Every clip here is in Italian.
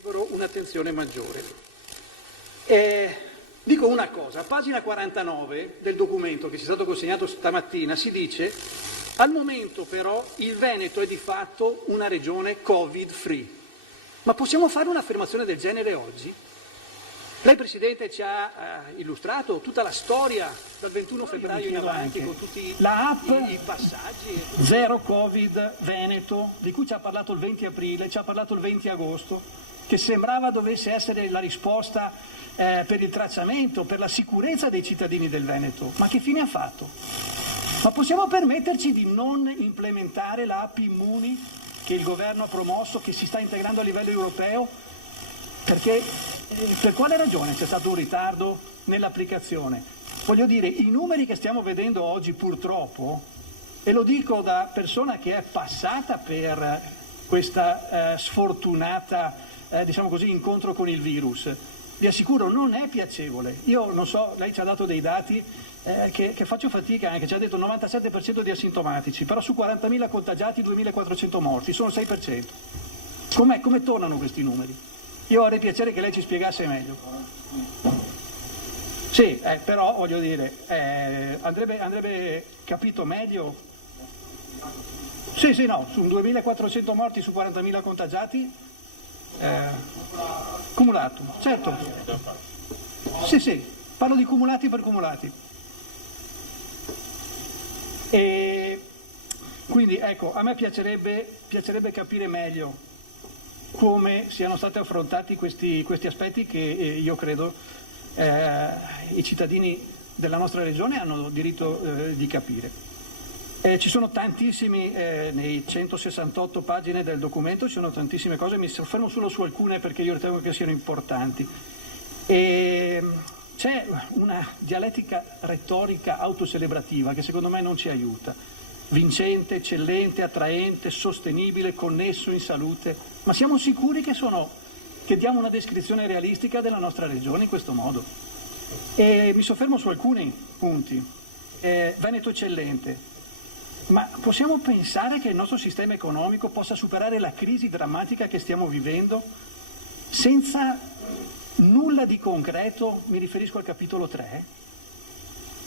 meriterebbero un'attenzione maggiore. Dico una cosa, a pagina 49 del documento che ci è stato consegnato stamattina si dice: al momento però il Veneto è di fatto una regione Covid-free. Ma possiamo fare un'affermazione del genere oggi? Lei, Presidente, ci ha illustrato tutta la storia dal 21 febbraio in avanti con tutti i passaggi. Zero Covid Veneto, di cui ci ha parlato il 20 aprile, ci ha parlato il 20 agosto, che sembrava dovesse essere la risposta per il tracciamento, per la sicurezza dei cittadini del Veneto. Ma che fine ha fatto? Ma possiamo permetterci di non implementare la app Immuni che il governo ha promosso, che si sta integrando a livello europeo? Perché per quale ragione c'è stato un ritardo nell'applicazione? Voglio dire, i numeri che stiamo vedendo oggi purtroppo, e lo dico da persona che è passata per questa sfortunata, diciamo così, incontro con il virus, vi assicuro non è piacevole. Io non so, lei ci ha dato dei dati che faccio fatica anche, ci ha detto 97% di asintomatici, però su 40.000 contagiati 2.400 morti, sono il 6%. Come tornano questi numeri? Io avrei piacere che lei ci spiegasse meglio. Sì, però voglio dire, andrebbe capito meglio. Sì, no, su 2.400 morti su 40.000 contagiati, cumulato, certo. Sì, parlo di cumulati per cumulati. E quindi ecco, a me piacerebbe capire meglio come siano stati affrontati questi aspetti che io credo i cittadini della nostra regione hanno diritto di capire. Ci sono tantissimi, nei 168 pagine del documento ci sono tantissime cose, mi soffermo solo su alcune perché io ritengo che siano importanti. C'è una dialettica retorica autocelebrativa che secondo me non ci aiuta. Vincente, eccellente, attraente, sostenibile, connesso, in salute. Ma siamo sicuri che diamo una descrizione realistica della nostra regione in questo modo? E mi soffermo su alcuni punti. Veneto eccellente. Ma possiamo pensare che il nostro sistema economico possa superare la crisi drammatica che stiamo vivendo senza nulla di concreto? Mi riferisco al capitolo 3.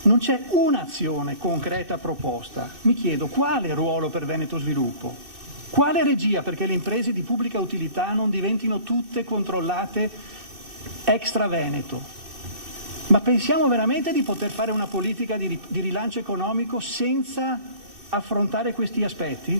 Non c'è un'azione concreta proposta. Mi chiedo quale ruolo per Veneto Sviluppo? Quale regia perché le imprese di pubblica utilità non diventino tutte controllate extra Veneto? Ma pensiamo veramente di poter fare una politica di rilancio economico senza affrontare questi aspetti?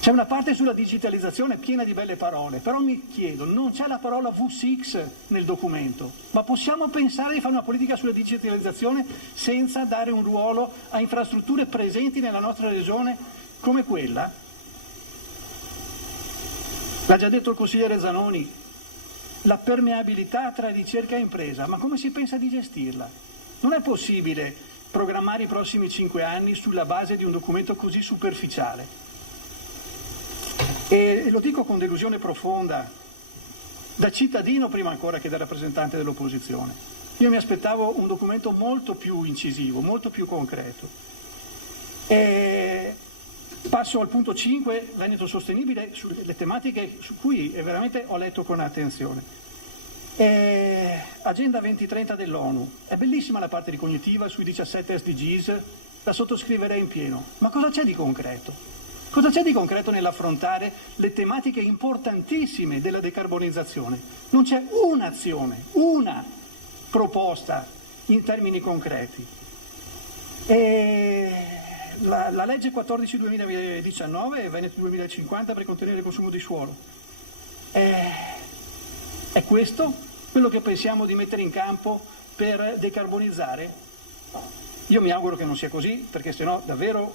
C'è una parte sulla digitalizzazione piena di belle parole, però mi chiedo, non c'è la parola V6 nel documento, ma possiamo pensare di fare una politica sulla digitalizzazione senza dare un ruolo a infrastrutture presenti nella nostra regione come quella? L'ha già detto il consigliere Zanoni, la permeabilità tra ricerca e impresa, ma come si pensa di gestirla? Non è possibile programmare i prossimi 5 anni sulla base di un documento così superficiale. E lo dico con delusione profonda, da cittadino prima ancora che da rappresentante dell'opposizione. Io mi aspettavo un documento molto più incisivo, molto più concreto. E passo al punto 5, Veneto Sostenibile, sulle tematiche su cui veramente ho letto con attenzione. Agenda 2030 dell'ONU, è bellissima la parte ricognitiva sui 17 SDGs, la sottoscriverei in pieno, ma cosa c'è di concreto? Cosa c'è di concreto nell'affrontare le tematiche importantissime della decarbonizzazione? Non c'è un'azione, una proposta in termini concreti. La legge 14/2019 e Veneto 2050 per contenere il consumo di suolo. È questo quello che pensiamo di mettere in campo per decarbonizzare? Io mi auguro che non sia così, perché sennò davvero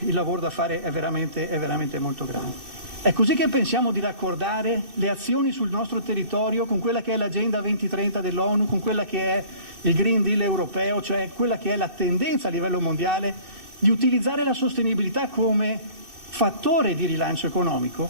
il lavoro da fare è veramente molto grande. È così che pensiamo di raccordare le azioni sul nostro territorio con quella che è l'Agenda 2030 dell'ONU, con quella che è il Green Deal europeo, cioè quella che è la tendenza a livello mondiale di utilizzare la sostenibilità come fattore di rilancio economico?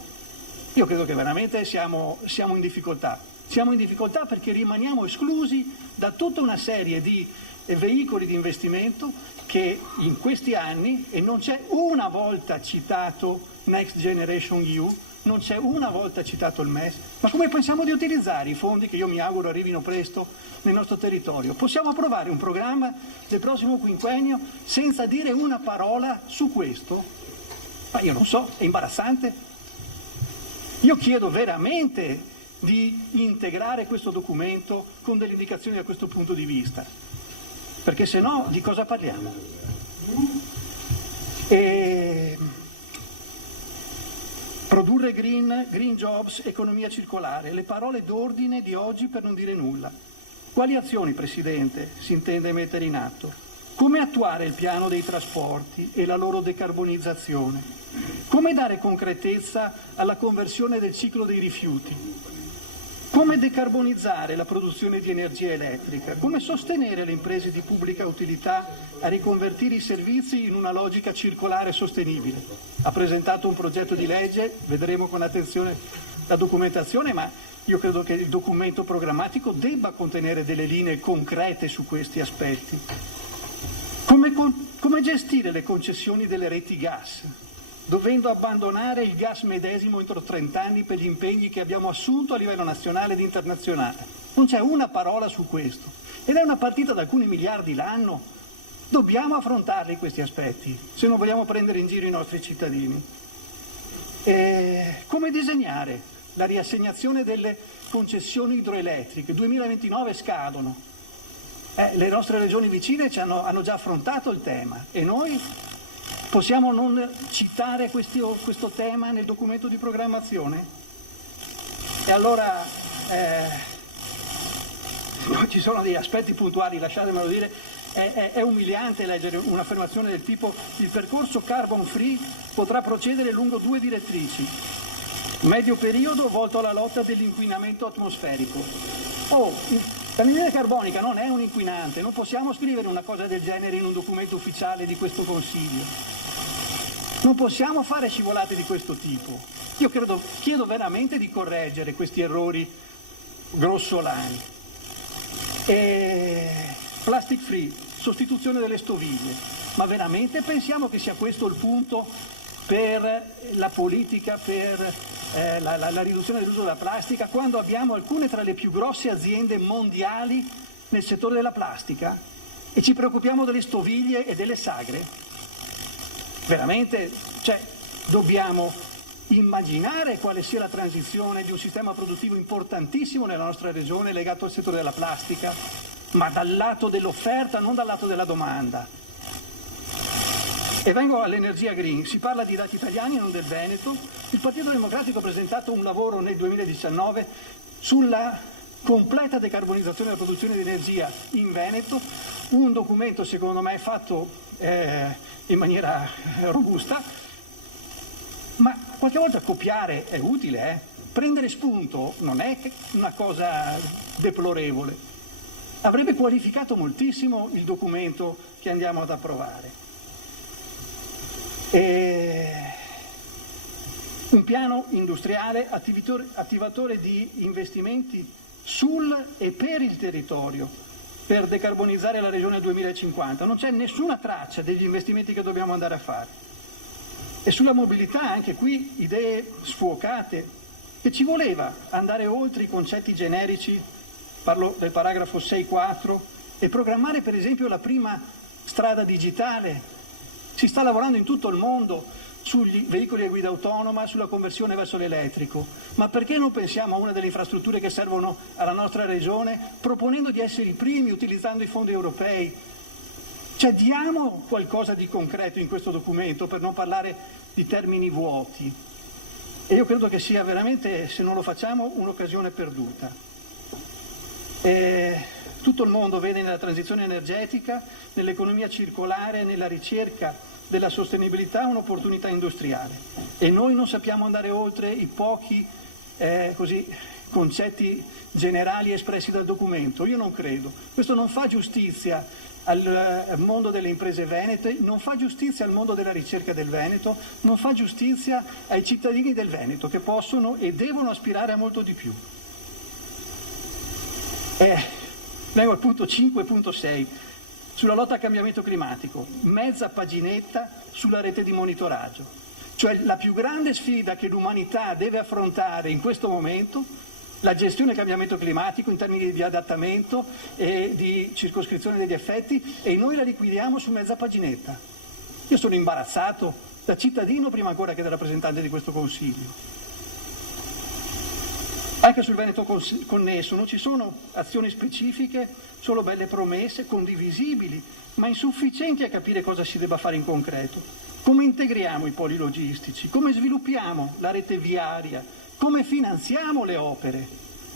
Io credo che veramente siamo in difficoltà. Siamo in difficoltà perché rimaniamo esclusi da tutta una serie di veicoli di investimento che in questi anni, e non c'è una volta citato Next Generation EU, non c'è una volta citato il MES, ma come pensiamo di utilizzare i fondi che io mi auguro arrivino presto nel nostro territorio? Possiamo approvare un programma del prossimo quinquennio senza dire una parola su questo? Ma io non so, è imbarazzante. Io chiedo veramente di integrare questo documento con delle indicazioni da questo punto di vista, perché se no di cosa parliamo? Produrre green jobs, economia circolare, le parole d'ordine di oggi per non dire nulla. Quali azioni, Presidente, si intende mettere in atto? Come attuare il piano dei trasporti e la loro decarbonizzazione? Come dare concretezza alla conversione del ciclo dei rifiuti? Come decarbonizzare la produzione di energia elettrica? Come sostenere le imprese di pubblica utilità a riconvertire i servizi in una logica circolare e sostenibile? Ha presentato un progetto di legge, vedremo con attenzione la documentazione, ma io credo che il documento programmatico debba contenere delle linee concrete su questi aspetti. Come gestire le concessioni delle reti gas? Dovendo abbandonare il gas medesimo entro 30 anni per gli impegni che abbiamo assunto a livello nazionale ed internazionale. Non c'è una parola su questo. Ed è una partita da alcuni miliardi l'anno. Dobbiamo affrontarli questi aspetti, se non vogliamo prendere in giro i nostri cittadini. Come disegnare la riassegnazione delle concessioni idroelettriche? 2029 scadono. Le nostre regioni vicine hanno già affrontato il tema e noi possiamo non citare questo tema nel documento di programmazione? E allora ci sono degli aspetti puntuali, lasciatemelo dire, è umiliante leggere un'affermazione del tipo: il percorso carbon free potrà procedere lungo 2 direttrici. Medio periodo volto alla lotta dell'inquinamento atmosferico. L'anidride carbonica non è un inquinante, non possiamo scrivere una cosa del genere in un documento ufficiale di questo Consiglio. Non possiamo fare scivolate di questo tipo. Io chiedo veramente di correggere questi errori grossolani. Plastic free, sostituzione delle stoviglie. Ma veramente pensiamo che sia questo il punto per la politica, per la riduzione dell'uso della plastica, quando abbiamo alcune tra le più grosse aziende mondiali nel settore della plastica e ci preoccupiamo delle stoviglie e delle sagre? Veramente, dobbiamo immaginare quale sia la transizione di un sistema produttivo importantissimo nella nostra regione legato al settore della plastica, ma dal lato dell'offerta, non dal lato della domanda. E vengo all'energia green. Si parla di dati italiani e non del Veneto. Il Partito Democratico ha presentato un lavoro nel 2019 sulla completa decarbonizzazione della produzione di energia in Veneto, un documento secondo me fatto in maniera robusta, ma qualche volta copiare è utile, prendere spunto non è una cosa deplorevole. Avrebbe qualificato moltissimo il documento che andiamo ad approvare. Un piano industriale attivatore di investimenti sul e per il territorio per decarbonizzare la regione 2050. Non c'è nessuna traccia degli investimenti che dobbiamo andare a fare. E sulla mobilità anche qui idee sfuocate, che ci voleva andare oltre i concetti generici, parlo del paragrafo 6.4, e programmare per esempio la prima strada digitale. Si sta lavorando in tutto il mondo sugli veicoli a guida autonoma, sulla conversione verso l'elettrico, ma perché non pensiamo a una delle infrastrutture che servono alla nostra regione, proponendo di essere i primi utilizzando i fondi europei? Diamo qualcosa di concreto in questo documento per non parlare di termini vuoti. E io credo che sia veramente, se non lo facciamo, un'occasione perduta. Tutto il mondo vede nella transizione energetica, nell'economia circolare, nella ricerca della sostenibilità un'opportunità industriale e noi non sappiamo andare oltre i pochi concetti generali espressi dal documento. Io non credo. Questo non fa giustizia al mondo delle imprese venete, non fa giustizia al mondo della ricerca del Veneto, non fa giustizia ai cittadini del Veneto che possono e devono aspirare a molto di più. Vengo al punto 5.6. Sulla lotta al cambiamento climatico, mezza paginetta sulla rete di monitoraggio. cioè la più grande sfida che l'umanità deve affrontare in questo momento, la gestione del cambiamento climatico in termini di adattamento e di circoscrizione degli effetti, e noi la liquidiamo su mezza paginetta. Io sono imbarazzato da cittadino prima ancora che da rappresentante di questo Consiglio. Anche sul Veneto connesso non ci sono azioni specifiche, solo belle promesse, condivisibili, ma insufficienti a capire cosa si debba fare in concreto. Come integriamo i poli logistici, come sviluppiamo la rete viaria, come finanziamo le opere.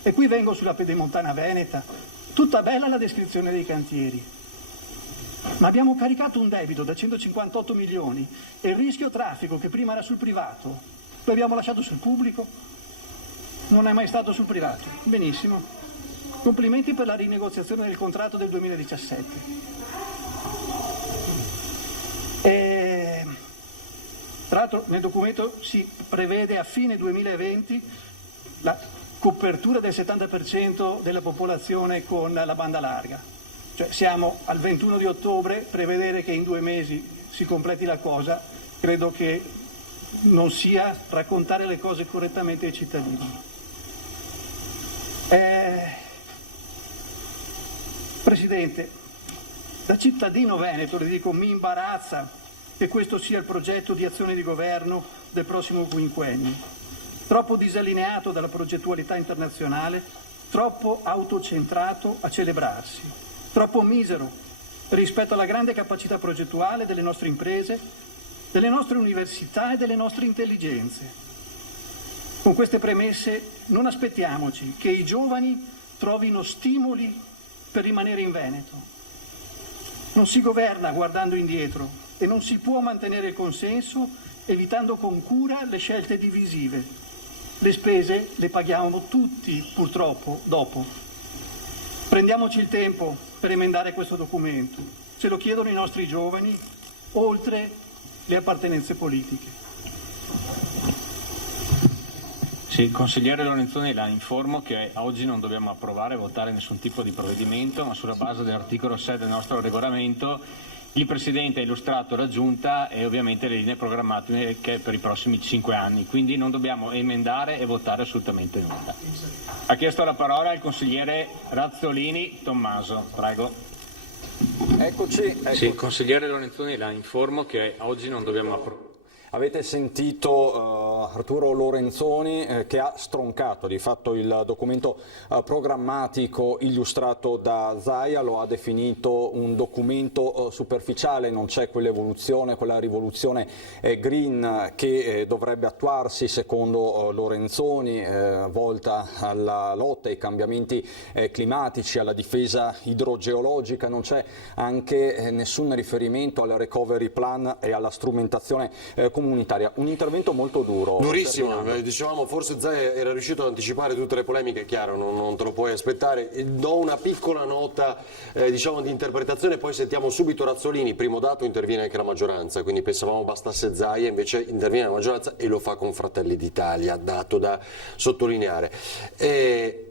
E qui vengo sulla pedemontana veneta, tutta bella la descrizione dei cantieri. Ma abbiamo caricato un debito da 158 milioni e il rischio traffico, che prima era sul privato, lo abbiamo lasciato sul pubblico. Non è mai stato sul privato. Benissimo. Complimenti per la rinegoziazione del contratto del 2017. Tra l'altro nel documento si prevede a fine 2020 la copertura del 70% della popolazione con la banda larga. Cioè siamo al 21 di ottobre, prevedere che in 2 mesi si completi la cosa, credo che non sia raccontare le cose correttamente ai cittadini. Presidente, da cittadino veneto le dico, mi imbarazza che questo sia il progetto di azione di governo del prossimo quinquennio. Troppo disallineato dalla progettualità internazionale, troppo autocentrato a celebrarsi, troppo misero rispetto alla grande capacità progettuale delle nostre imprese, delle nostre università e delle nostre intelligenze. Con queste premesse non aspettiamoci che i giovani trovino stimoli per rimanere in Veneto. Non si governa guardando indietro e non si può mantenere il consenso evitando con cura le scelte divisive. Le spese le paghiamo tutti, purtroppo, dopo. Prendiamoci il tempo per emendare questo documento. Se lo chiedono i nostri giovani, oltre le appartenenze politiche. Sì, consigliere Lorenzoni, la informo che oggi non dobbiamo approvare e votare nessun tipo di provvedimento, ma sulla base dell'articolo 6 del nostro regolamento il Presidente ha illustrato la Giunta e ovviamente le linee programmatiche per i prossimi 5 anni, quindi non dobbiamo emendare e votare assolutamente nulla. Ha chiesto la parola il consigliere Razzolini Tommaso, prego. Eccoci. Sì, consigliere Lorenzoni, la informo che oggi non dobbiamo approvare. Avete sentito Arturo Lorenzoni che ha stroncato di fatto il documento programmatico illustrato da Zaia, lo ha definito un documento superficiale, non c'è quell'evoluzione, quella rivoluzione green che dovrebbe attuarsi secondo Lorenzoni, volta alla lotta ai cambiamenti climatici, alla difesa idrogeologica, non c'è anche nessun riferimento al recovery plan e alla strumentazione comunitaria. Un intervento molto duro. Durissimo, dicevamo, forse Zaia era riuscito ad anticipare tutte le polemiche, chiaro, non te lo puoi aspettare. Do una piccola nota diciamo di interpretazione, poi sentiamo subito Razzolini. Primo dato, interviene anche la maggioranza, quindi pensavamo bastasse Zaia, invece interviene la maggioranza e lo fa con Fratelli d'Italia, dato da sottolineare.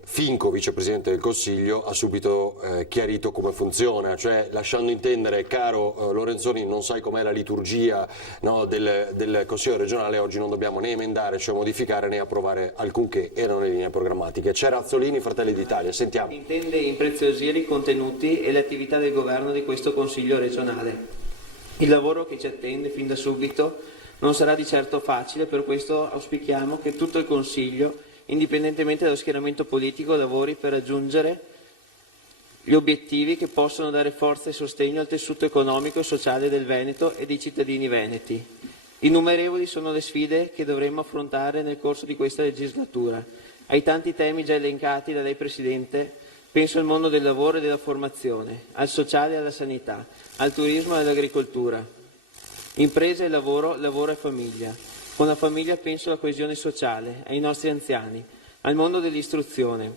Finco, vicepresidente del Consiglio, ha subito chiarito come funziona, cioè lasciando intendere, caro Lorenzoni, non sai com'è la liturgia, no, del Consiglio regionale, oggi non dobbiamo né emendare, cioè modificare, né approvare alcunché, erano le linee programmatiche. C'è Razzolini, Fratelli d'Italia, sentiamo. Intende impreziosire i contenuti e le attività del governo di questo Consiglio regionale. Il lavoro che ci attende fin da subito non sarà di certo facile, per questo auspichiamo che tutto il Consiglio, indipendentemente dallo schieramento politico, lavori per raggiungere gli obiettivi che possono dare forza e sostegno al tessuto economico e sociale del Veneto e dei cittadini veneti. Innumerevoli sono le sfide che dovremo affrontare nel corso di questa legislatura. Ai tanti temi già elencati da lei, Presidente, penso al mondo del lavoro e della formazione, al sociale e alla sanità, al turismo e all'agricoltura. Impresa e lavoro, lavoro e famiglia. Con la famiglia penso alla coesione sociale, ai nostri anziani, al mondo dell'istruzione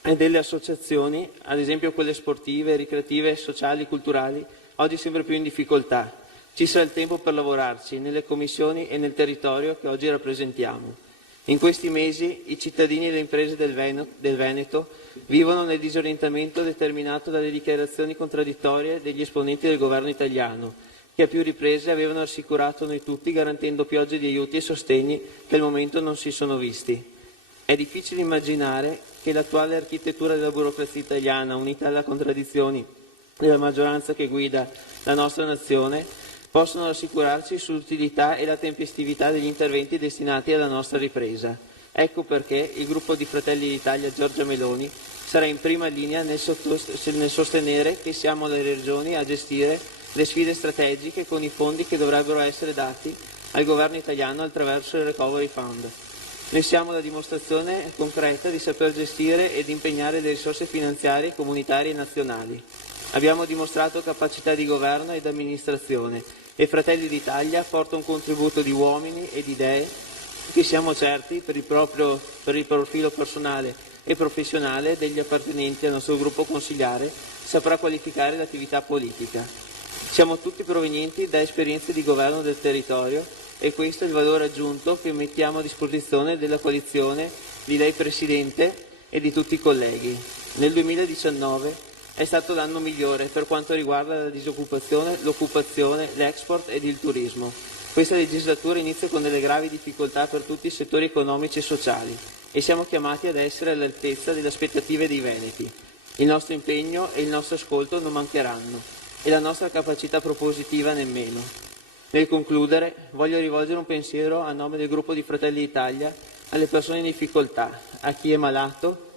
e delle associazioni, ad esempio quelle sportive, ricreative, sociali, culturali, oggi sempre più in difficoltà. Ci sarà il tempo per lavorarci nelle commissioni e nel territorio che oggi rappresentiamo. In questi mesi i cittadini e le imprese del Veneto vivono nel disorientamento determinato dalle dichiarazioni contraddittorie degli esponenti del governo italiano, che a più riprese avevano assicurato noi tutti, garantendo piogge di aiuti e sostegni che al momento non si sono visti. È difficile immaginare che l'attuale architettura della burocrazia italiana, unita alle contraddizioni della maggioranza che guida la nostra nazione, possano rassicurarci sull'utilità e la tempestività degli interventi destinati alla nostra ripresa. Ecco perché il gruppo di Fratelli d'Italia Giorgia Meloni sarà in prima linea nel sostenere che siamo le regioni a gestire le sfide strategiche con i fondi che dovrebbero essere dati al governo italiano attraverso il Recovery Fund. Ne siamo la dimostrazione concreta di saper gestire ed impegnare le risorse finanziarie comunitarie e nazionali. Abbiamo dimostrato capacità di governo ed amministrazione e Fratelli d'Italia porta un contributo di uomini e di idee che siamo certi, per il profilo personale e professionale degli appartenenti al nostro gruppo consigliare, saprà qualificare l'attività politica. Siamo tutti provenienti da esperienze di governo del territorio e questo è il valore aggiunto che mettiamo a disposizione della coalizione di lei Presidente e di tutti i colleghi. Nel 2019 è stato l'anno migliore per quanto riguarda la disoccupazione, l'occupazione, l'export ed il turismo. Questa legislatura inizia con delle gravi difficoltà per tutti i settori economici e sociali e siamo chiamati ad essere all'altezza delle aspettative dei veneti. Il nostro impegno e il nostro ascolto non mancheranno e la nostra capacità propositiva nemmeno. Nel concludere, voglio rivolgere un pensiero a nome del gruppo di Fratelli d'Italia alle persone in difficoltà, a chi è malato,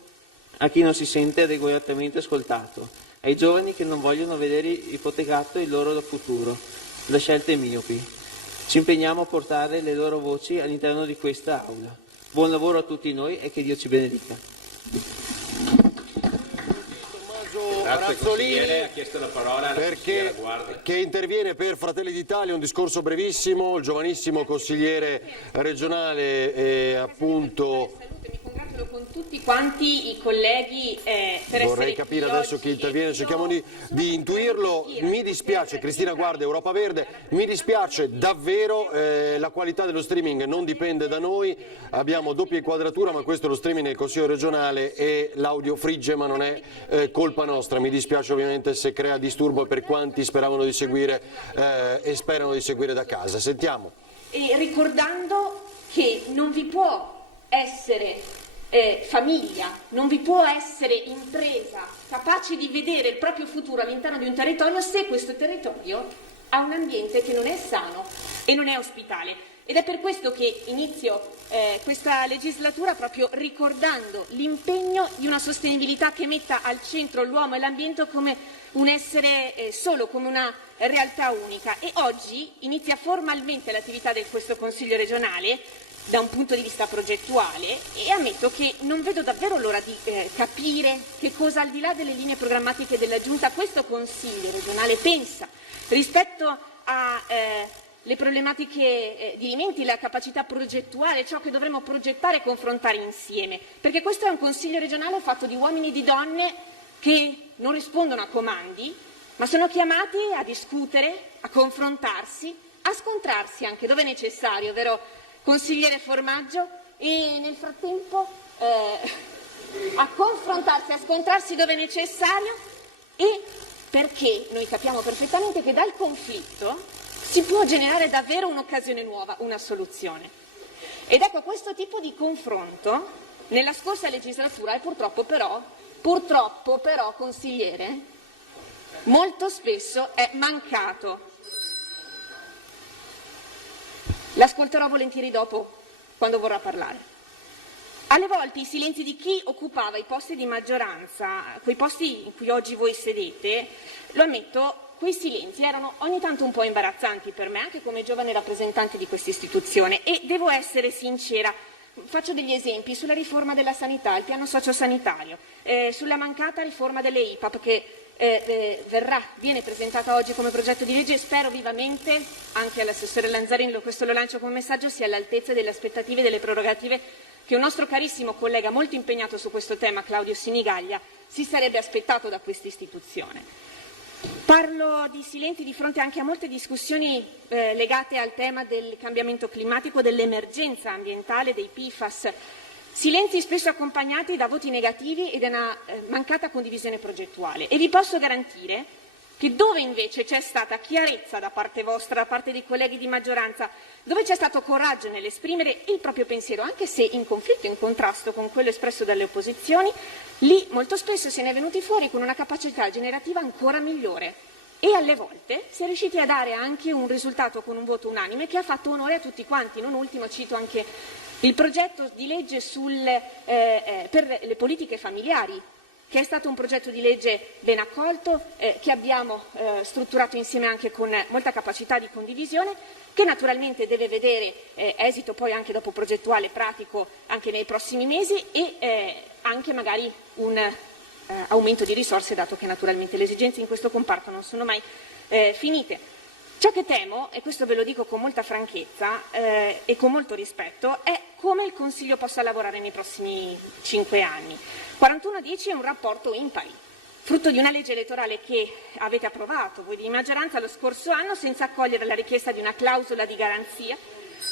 a chi non si sente adeguatamente ascoltato, ai giovani che non vogliono vedere ipotecato il loro futuro, da scelte miopi. Ci impegniamo a portare le loro voci all'interno di questa Aula. Buon lavoro a tutti noi e che Dio ci benedica. Razzolini, ha chiesto la parola alla consigliera Guarda. che interviene per Fratelli d'Italia, un discorso brevissimo, il giovanissimo consigliere regionale appunto. Mi congratulo con tutti quanti i colleghi per Vorrei essere capire qui adesso oggi chi interviene, cerchiamo di intuirlo. Mi dispiace, Cristina Guarda, Europa Verde, mi dispiace davvero, la qualità dello streaming non dipende da noi, abbiamo doppia inquadratura, ma questo è lo streaming del Consiglio regionale e l'audio frigge, ma non è colpa nostra. Mi dispiace ovviamente se crea disturbo per quanti speravano di seguire e sperano di seguire da casa. Sentiamo. E ricordando che non vi può essere famiglia, non vi può essere impresa capace di vedere il proprio futuro all'interno di un territorio se questo territorio ha un ambiente che non è sano e non è ospitale. Ed è per questo che inizio questa legislatura proprio ricordando l'impegno di una sostenibilità che metta al centro l'uomo e l'ambiente come un essere solo, come una realtà unica. E oggi inizia formalmente l'attività di questo Consiglio regionale da un punto di vista progettuale e ammetto che non vedo davvero l'ora di capire che cosa, al di là delle linee programmatiche della Giunta, questo Consiglio regionale pensa rispetto a le problematiche dirimenti, la capacità progettuale, ciò che dovremmo progettare e confrontare insieme, perché questo è un Consiglio regionale fatto di uomini e di donne che non rispondono a comandi, ma sono chiamati a discutere, a confrontarsi, a scontrarsi anche dove è necessario, vero consigliere Formaggio? E nel frattempo a confrontarsi, a scontrarsi dove è necessario, e perché noi capiamo perfettamente che dal conflitto si può generare davvero un'occasione nuova, una soluzione. Ed ecco, questo tipo di confronto nella scorsa legislatura e purtroppo però, consigliere, molto spesso è mancato. L'ascolterò volentieri dopo, quando vorrà parlare. Alle volte i silenzi di chi occupava i posti di maggioranza, quei posti in cui oggi voi sedete, lo ammetto, quei silenzi erano ogni tanto un po' imbarazzanti per me, anche come giovane rappresentante di questa istituzione, e devo essere sincera. Faccio degli esempi sulla riforma della sanità, il piano sociosanitario, sulla mancata riforma delle IPAP che viene presentata oggi come progetto di legge e spero vivamente, anche all'assessore Lanzarini, questo lo lancio come messaggio, sia all'altezza delle aspettative e delle prerogative che un nostro carissimo collega molto impegnato su questo tema, Claudio Sinigaglia, si sarebbe aspettato da questa istituzione. Parlo di silenzi di fronte anche a molte discussioni legate al tema del cambiamento climatico, dell'emergenza ambientale, dei PFAS, silenzi spesso accompagnati da voti negativi e da una mancata condivisione progettuale. E vi posso garantire che dove invece c'è stata chiarezza da parte vostra, da parte dei colleghi di maggioranza, dove c'è stato coraggio nell'esprimere il proprio pensiero, anche se in conflitto, in contrasto con quello espresso dalle opposizioni, lì molto spesso se ne è venuti fuori con una capacità generativa ancora migliore. E alle volte si è riusciti a dare anche un risultato con un voto unanime che ha fatto onore a tutti quanti. Non ultimo cito anche il progetto di legge per le politiche familiari, che è stato un progetto di legge ben accolto, che abbiamo strutturato insieme anche con molta capacità di condivisione, che naturalmente deve vedere esito poi anche dopo progettuale pratico anche nei prossimi mesi e anche magari un aumento di risorse, dato che naturalmente le esigenze in questo comparto non sono mai finite. Ciò che temo, e questo ve lo dico con molta franchezza e con molto rispetto, è come il Consiglio possa lavorare nei prossimi 5 anni. 41-10 è un rapporto impari, frutto di una legge elettorale che avete approvato voi di maggioranza lo scorso anno senza accogliere la richiesta di una clausola di garanzia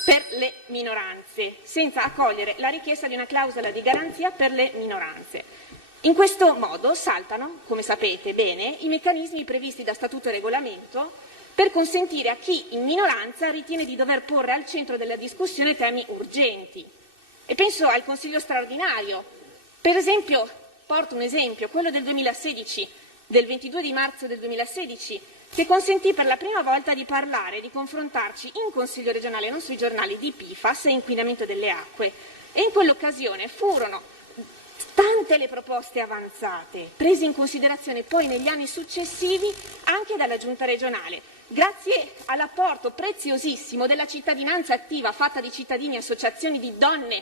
per le minoranze, senza accogliere la richiesta di una clausola di garanzia per le minoranze. In questo modo saltano, come sapete bene, i meccanismi previsti da Statuto e Regolamento per consentire a chi in minoranza ritiene di dover porre al centro della discussione temi urgenti. E penso al Consiglio straordinario. Per esempio, porto un esempio, quello del 2016, del 22 di marzo del 2016, che consentì per la prima volta di parlare, di confrontarci in Consiglio regionale, non sui giornali, di PFAS e inquinamento delle acque. E in quell'occasione furono tante le proposte avanzate, prese in considerazione poi negli anni successivi anche dalla Giunta regionale, grazie all'apporto preziosissimo della cittadinanza attiva fatta di cittadini, associazioni di donne,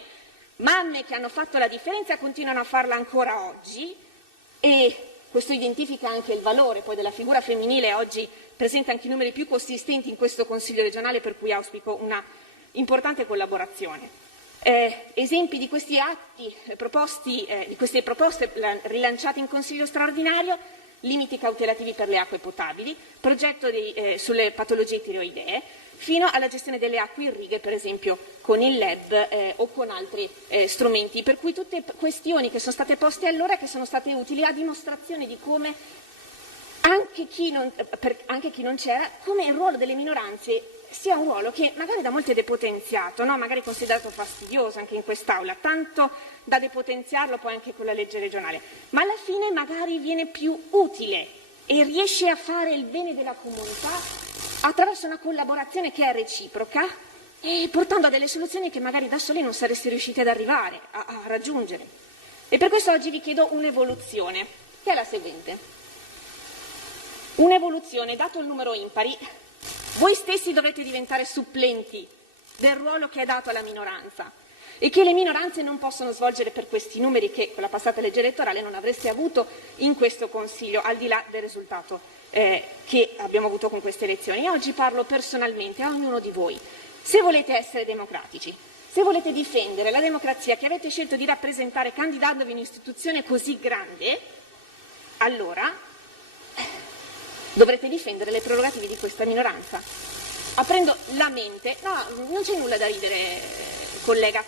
mamme che hanno fatto la differenza e continuano a farla ancora oggi, e questo identifica anche il valore poi della figura femminile, oggi presenta anche i numeri più consistenti in questo Consiglio regionale, per cui auspico una importante collaborazione. Esempi di questi atti proposti, di queste proposte rilanciate in Consiglio straordinario: limiti cautelativi per le acque potabili, progetto sulle patologie tiroidee, fino alla gestione delle acque in righe, per esempio con il LEB o con altri strumenti, per cui tutte questioni che sono state poste allora e che sono state utili a dimostrazione di come anche chi non c'era, come il ruolo delle minoranze sia un ruolo che magari da molti è depotenziato, no? Magari considerato fastidioso anche in quest'Aula, tanto da depotenziarlo poi anche con la legge regionale, ma alla fine magari viene più utile e riesce a fare il bene della comunità attraverso una collaborazione che è reciproca e portando a delle soluzioni che magari da soli non sareste riusciti ad arrivare, a raggiungere. E per questo oggi vi chiedo un'evoluzione, che è la seguente. Un'evoluzione, dato il numero impari, voi stessi dovrete diventare supplenti del ruolo che è dato alla minoranza e che le minoranze non possono svolgere per questi numeri che con la passata legge elettorale non avreste avuto in questo Consiglio, al di là del risultato che abbiamo avuto con queste elezioni. E oggi parlo personalmente a ognuno di voi. Se volete essere democratici, se volete difendere la democrazia che avete scelto di rappresentare candidandovi in un'istituzione così grande, allora dovrete difendere le prerogative di questa minoranza. Aprendo la mente, no, non c'è nulla da ridere, collega,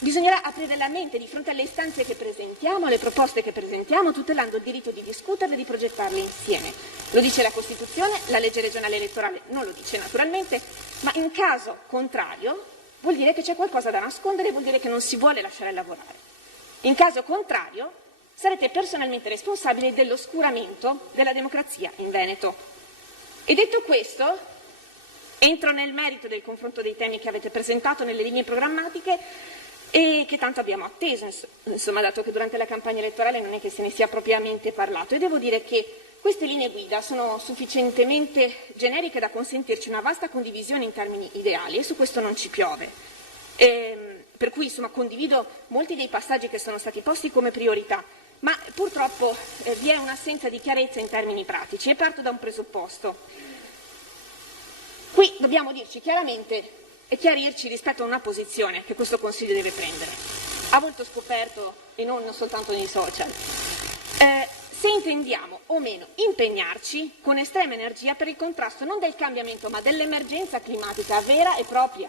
bisognerà aprire la mente di fronte alle istanze che presentiamo, alle proposte che presentiamo, tutelando il diritto di discuterle e di progettarle insieme. Lo dice la Costituzione, la legge regionale elettorale non lo dice naturalmente, ma in caso contrario vuol dire che c'è qualcosa da nascondere, vuol dire che non si vuole lasciare lavorare. In caso contrario sarete personalmente responsabili dell'oscuramento della democrazia in Veneto. E detto questo, entro nel merito del confronto dei temi che avete presentato nelle linee programmatiche e che tanto abbiamo atteso, insomma, dato che durante la campagna elettorale non è che se ne sia propriamente parlato. E devo dire che queste linee guida sono sufficientemente generiche da consentirci una vasta condivisione in termini ideali, e su questo non ci piove. Per cui, insomma, condivido molti dei passaggi che sono stati posti come priorità, ma purtroppo vi è un'assenza di chiarezza in termini pratici, e parto da un presupposto. Qui dobbiamo dirci chiaramente e chiarirci rispetto a una posizione che questo Consiglio deve prendere, a volto scoperto e non soltanto nei social. Se intendiamo o meno impegnarci con estrema energia per il contrasto non del cambiamento ma dell'emergenza climatica vera e propria.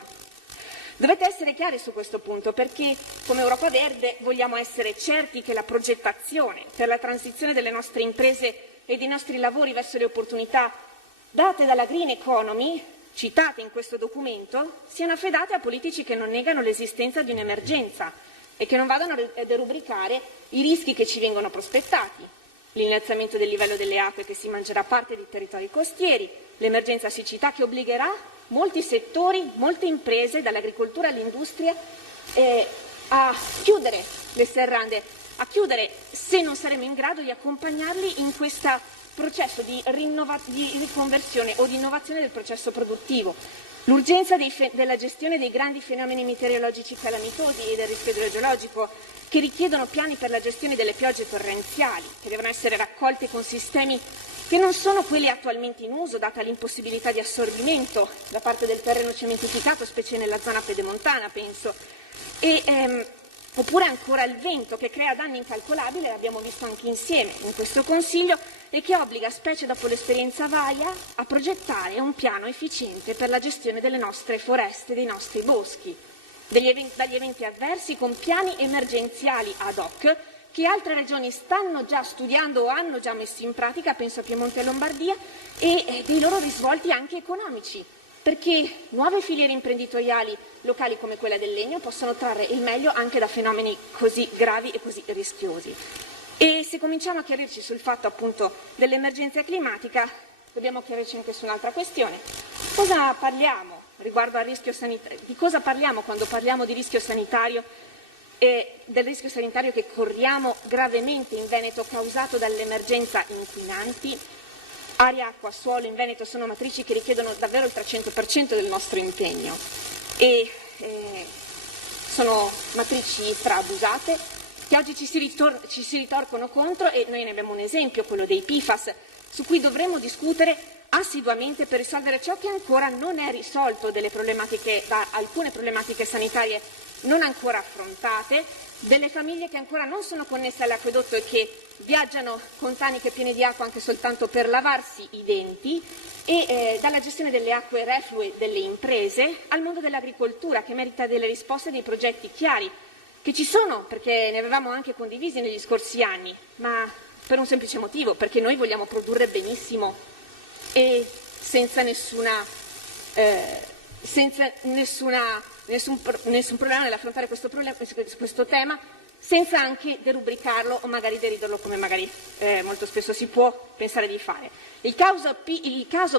Dovete essere chiari su questo punto, perché come Europa Verde vogliamo essere certi che la progettazione per la transizione delle nostre imprese e dei nostri lavori verso le opportunità date dalla green economy, citate in questo documento, siano affidate a politici che non negano l'esistenza di un'emergenza e che non vadano a derubricare i rischi che ci vengono prospettati. L'innalzamento del livello delle acque che si mangerà parte dei territori costieri, l'emergenza siccità che obbligherà molti settori, molte imprese, dall'agricoltura all'industria, a chiudere le serrande, a chiudere se non saremo in grado di accompagnarli in questo processo di riconversione o di innovazione del processo produttivo. L'urgenza della gestione dei grandi fenomeni meteorologici calamitosi e del rischio idrogeologico, che richiedono piani per la gestione delle piogge torrenziali, che devono essere raccolte con sistemi che non sono quelli attualmente in uso, data l'impossibilità di assorbimento da parte del terreno cementificato, specie nella zona pedemontana, penso. Oppure ancora il vento, che crea danni incalcolabili, l'abbiamo visto anche insieme in questo Consiglio, e che obbliga, specie dopo l'esperienza Vaia, a progettare un piano efficiente per la gestione delle nostre foreste, dei nostri boschi, dagli eventi avversi con piani emergenziali ad hoc che altre regioni stanno già studiando o hanno già messo in pratica, penso a Piemonte e Lombardia, e dei loro risvolti anche economici, perché nuove filiere imprenditoriali locali come quella del legno possono trarre il meglio anche da fenomeni così gravi e così rischiosi. E se cominciamo a chiarirci sul fatto appunto dell'emergenza climatica, dobbiamo chiarirci anche su un'altra questione. Cosa parliamo riguardo al rischio sanitario? Di cosa parliamo quando parliamo di rischio sanitario e del rischio sanitario che corriamo gravemente in Veneto causato dall'emergenza inquinanti? Aria, acqua, suolo in Veneto sono matrici che richiedono davvero il 300% del nostro impegno e sono matrici straabusate che oggi ci si ritorcono contro, e noi ne abbiamo un esempio, quello dei PFAS, su cui dovremo discutere assiduamente per risolvere ciò che ancora non è risolto, alcune problematiche sanitarie non ancora affrontate, delle famiglie che ancora non sono connesse all'acquedotto e che viaggiano con taniche piene di acqua anche soltanto per lavarsi i denti, e dalla gestione delle acque reflue delle imprese al mondo dell'agricoltura, che merita delle risposte e dei progetti chiari, che ci sono perché ne avevamo anche condivisi negli scorsi anni, ma per un semplice motivo, perché noi vogliamo produrre benissimo e senza nessun problema nell'affrontare questo tema, senza anche derubricarlo o magari deriderlo come magari molto spesso si può pensare di fare. Il caso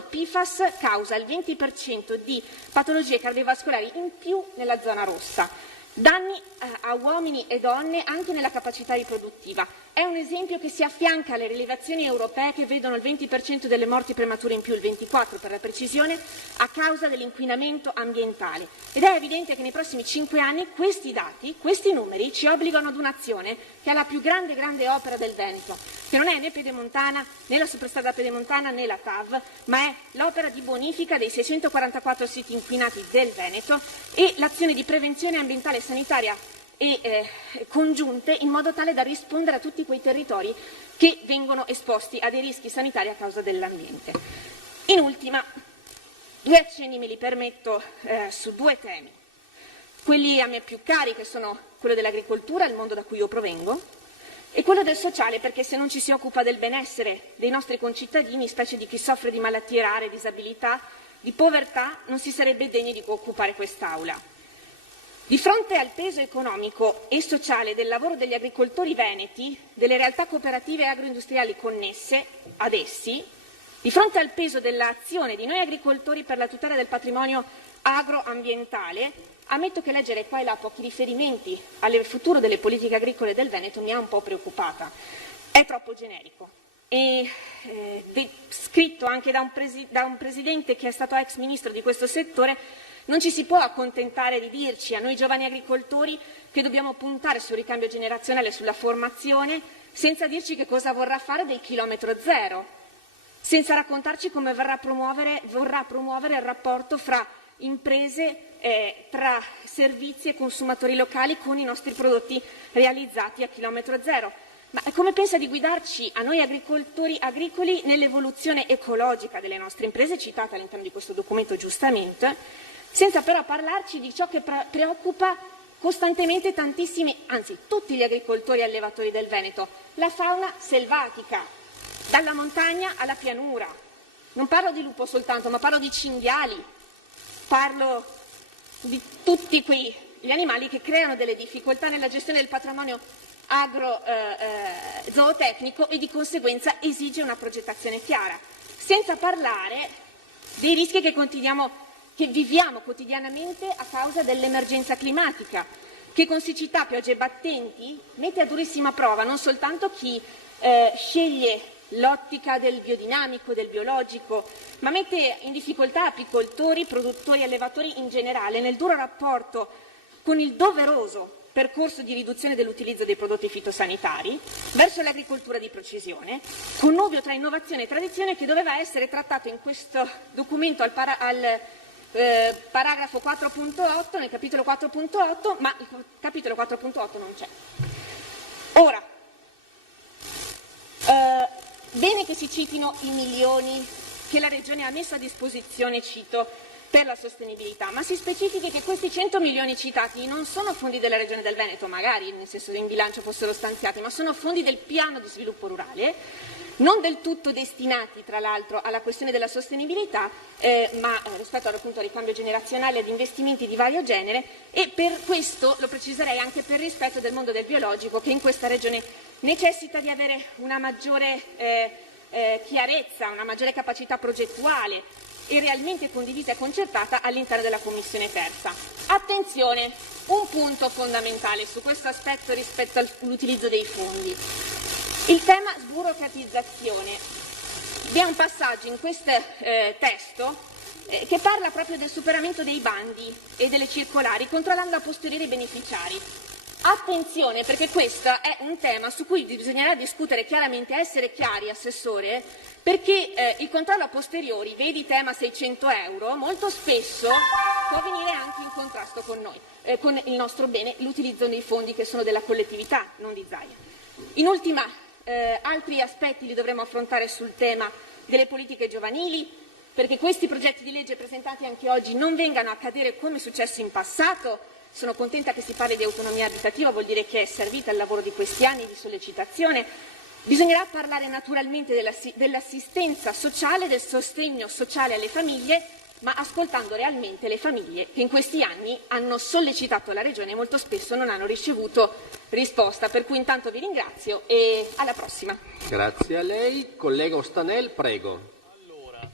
PFAS causa il 20% di patologie cardiovascolari in più nella zona rossa. Danni a uomini e donne anche nella capacità riproduttiva. È un esempio che si affianca alle rilevazioni europee che vedono il 20% delle morti premature in più, il 24% per la precisione, a causa dell'inquinamento ambientale. Ed è evidente che nei prossimi 5 anni questi dati, questi numeri ci obbligano ad un'azione che è la più grande opera del Veneto, che non è né pedemontana, né la superstrada pedemontana, né la TAV, ma è l'opera di bonifica dei 644 siti inquinati del Veneto e l'azione di prevenzione ambientale e sanitaria e congiunte, in modo tale da rispondere a tutti quei territori che vengono esposti a dei rischi sanitari a causa dell'ambiente. In ultima, 2 accenni me li permetto su 2 temi. Quelli a me più cari, che sono quello dell'agricoltura, il mondo da cui io provengo, e quello del sociale, perché se non ci si occupa del benessere dei nostri concittadini, specie di chi soffre di malattie rare, disabilità, di povertà, non si sarebbe degni di occupare quest'Aula. Di fronte al peso economico e sociale del lavoro degli agricoltori veneti, delle realtà cooperative e agroindustriali connesse ad essi, di fronte al peso dell'azione di noi agricoltori per la tutela del patrimonio agroambientale, ammetto che leggere qua e là pochi riferimenti al futuro delle politiche agricole del Veneto mi ha un po' preoccupata. È troppo generico e scritto anche da un presidente che è stato ex ministro di questo settore. Non ci si può accontentare di dirci a noi giovani agricoltori che dobbiamo puntare sul ricambio generazionale e sulla formazione, senza dirci che cosa vorrà fare del chilometro zero, senza raccontarci come vorrà promuovere il rapporto fra imprese, tra servizi e consumatori locali con i nostri prodotti realizzati a chilometro zero. Ma come pensa di guidarci a noi agricoltori agricoli nell'evoluzione ecologica delle nostre imprese, citata all'interno di questo documento giustamente, senza però parlarci di ciò che preoccupa costantemente tantissimi, anzi tutti gli agricoltori e allevatori del Veneto, la fauna selvatica. dalla montagna alla pianura. Non parlo di lupo soltanto, ma parlo di cinghiali, parlo di tutti gli animali che creano delle difficoltà nella gestione del patrimonio zootecnico e di conseguenza esige una progettazione chiara. Senza parlare dei rischi che viviamo quotidianamente a causa dell'emergenza climatica, che con siccità, piogge battenti mette a durissima prova non soltanto chi sceglie l'ottica del biodinamico, del biologico, ma mette in difficoltà apicoltori, produttori, allevatori in generale nel duro rapporto con il doveroso percorso di riduzione dell'utilizzo dei prodotti fitosanitari verso l'agricoltura di precisione, connubio tra innovazione e tradizione che doveva essere trattato in questo documento al paragrafo 4.8, nel capitolo 4.8, ma il capitolo 4.8 non c'è. Ora, bene che si citino i milioni che la Regione ha messo a disposizione, cito, per la sostenibilità, ma si specifichi che questi 100 milioni citati non sono fondi della Regione del Veneto, magari nel senso che in bilancio fossero stanziati, ma sono fondi del piano di sviluppo rurale, non del tutto destinati tra l'altro alla questione della sostenibilità, ma rispetto appunto al ricambio generazionale e ad investimenti di vario genere, e per questo lo preciserei anche per rispetto del mondo del biologico, che in questa Regione necessita di avere una maggiore chiarezza, una maggiore capacità progettuale e realmente condivisa e concertata all'interno della Commissione terza. Attenzione, un punto fondamentale su questo aspetto rispetto all'utilizzo dei fondi. Il tema sburocratizzazione. Vi è un passaggio in questo testo che parla proprio del superamento dei bandi e delle circolari, controllando a posteriori i beneficiari. Attenzione, perché questo è un tema su cui bisognerà discutere chiaramente, essere chiari, Assessore, perché il controllo a posteriori, vedi tema 600 euro, molto spesso può venire anche in contrasto con noi, con il nostro bene, l'utilizzo dei fondi che sono della collettività, non di Zaia. In ultima, altri aspetti li dovremo affrontare sul tema delle politiche giovanili, perché questi progetti di legge presentati anche oggi non vengano a cadere come è successo in passato. Sono contenta che si parli di autonomia abitativa, vuol dire che è servita il lavoro di questi anni di sollecitazione. Bisognerà parlare naturalmente dell'assistenza sociale, del sostegno sociale alle famiglie, ma ascoltando realmente le famiglie che in questi anni hanno sollecitato la Regione e molto spesso non hanno ricevuto risposta. Per cui intanto vi ringrazio e alla prossima. Grazie a lei. Collega Ostanel, prego.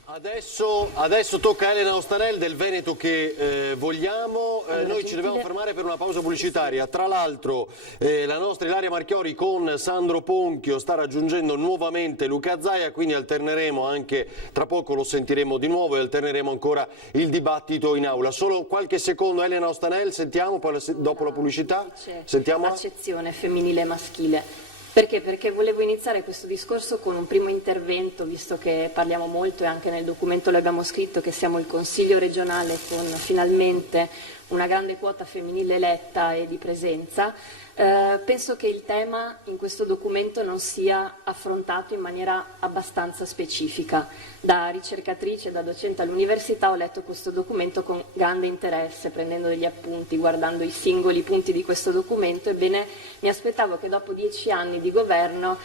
Adesso tocca a Elena Ostanel del Veneto che vogliamo. Noi ci dobbiamo fermare per una pausa pubblicitaria. Tra l'altro la nostra Ilaria Marchiori con Sandro Ponchio sta raggiungendo nuovamente Luca Zaia, quindi alterneremo anche, tra poco lo sentiremo di nuovo e alterneremo ancora il dibattito in aula. Solo qualche secondo Elena Ostanel, sentiamo, poi dopo la pubblicità. Sentiamo. Accezione femminile e maschile. Perché? Perché volevo iniziare questo discorso con un primo intervento, visto che parliamo molto e anche nel documento lo abbiamo scritto che siamo il Consiglio regionale con finalmente una grande quota femminile eletta e di presenza. Penso che il tema in questo documento non sia affrontato in maniera abbastanza specifica. Da ricercatrice, da docente all'università ho letto questo documento con grande interesse, prendendo degli appunti, guardando i singoli punti di questo documento. Ebbene, mi aspettavo che dopo 10 anni di governo,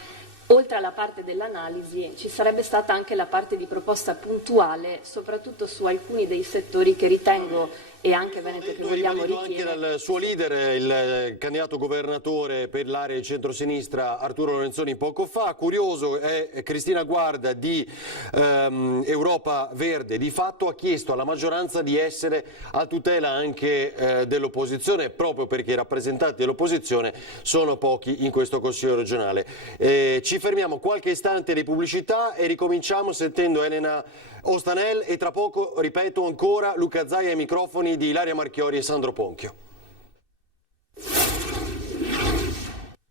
oltre alla parte dell'analisi, ci sarebbe stata anche la parte di proposta puntuale, soprattutto su alcuni dei settori che ritengo e anche Veneto che vogliamo richiedere. Anche dal suo leader, il candidato governatore per l'area di centrosinistra Arturo Lorenzoni poco fa. Curioso è Cristina Guarda di Europa Verde, di fatto ha chiesto alla maggioranza di essere a tutela anche dell'opposizione, proprio perché i rappresentanti dell'opposizione sono pochi in questo Consiglio regionale. Ci fermiamo qualche istante di pubblicità e ricominciamo sentendo Elena Ostanel e tra poco, ripeto ancora, Luca Zaia ai microfoni di Ilaria Marchiori e Sandro Ponchio.